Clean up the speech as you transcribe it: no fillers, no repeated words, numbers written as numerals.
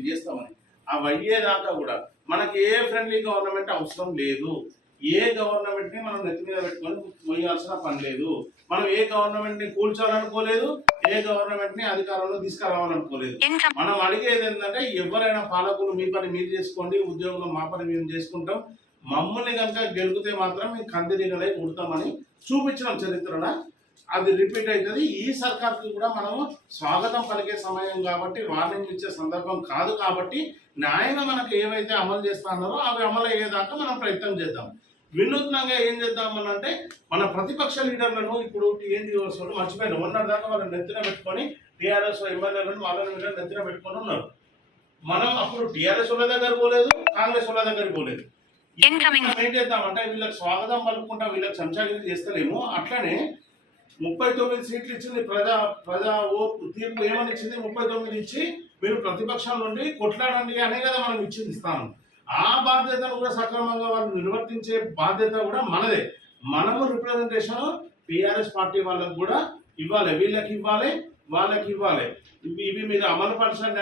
ఇవి చేస్తామని. అవి అయ్యేదాకా కూడా మనకి ఏ ఫ్రెండ్లీ గవర్నమెంట్ అవసరం లేదు. ఏ గవర్నమెంట్ ని మనం నెత్తి మీద పెట్టుకొని మొయ్యాల్సిన పని లేదు. మనం ఏ గవర్నమెంట్ ని కూల్చాలనుకోలేదు, ఏ గవర్నమెంట్ ని అధికారంలో తీసుకురావాలనుకోలేదు. మనం అడిగేది ఏంటంటే, ఎవరైనా పాలకులు మీ పని మీరు చేసుకోండి, ఉద్యోగులు మా పని మేము చేసుకుంటాం, మమ్మల్ని కనుక గెలిపితే మాత్రం మేము కందిరీగలై ఉడతామని చూపించిన చరిత్రన అది రిపీట్ అవుతుంది. ఈ సర్కార్కి కూడా మనము స్వాగతం పలికే సమయం కాబట్టి, వార్నింగ్ ఇచ్చే సందర్భం కాదు కాబట్టి, న్యాయంగా మనకు ఏవైతే అమలు చేస్తున్నారో అవి అమలు అయ్యేదాకా మనం ప్రయత్నం చేద్దాం. వినూత్నంగా ఏం చేద్దామనంటే, మన ప్రతిపక్ష లీడర్లను ఇప్పుడు టీఎన్టీఓస్ వాళ్ళు మర్చిపోయారు. మొన్నటిదాకా వాళ్ళని నెత్తిన పెట్టుకొని టీఆర్ఎస్ ఎమ్మెల్యేలను వాళ్ళని వీళ్ళని నెత్తిన పెట్టుకొని ఉన్నారు. మనం అప్పుడు టీఆర్ఎస్ వాళ్ళ దగ్గర పోలేదు, కాంగ్రెస్ వాళ్ళ దగ్గర పోలేదు. ఏం చేద్దామంటే, వీళ్ళకి స్వాగతం పలుకుంటా వీళ్ళకి సంచాగిరి చేస్తలేము. అట్లనే 39 సీట్లు ఇచ్చింది ప్రజా తీర్పు ఏమని ఇచ్చింది? 39 ఇచ్చి మీరు ప్రతిపక్షం నుండి కొట్లాడండి అనే కదా మనం ఇచ్చింది స్థానం. ఆ బాధ్యతను కూడా సక్రమంగా వాళ్ళు నిర్వర్తించే బాధ్యత కూడా మనదే. మనము రిప్రజెంటేషన్ టీఆర్ఎస్ పార్టీ వాళ్ళకు కూడా ఇవ్వాలి, వీళ్ళకి ఇవ్వాలి, వాళ్ళకి ఇవ్వాలి. ఇవి మీరు అమలు పరచండి.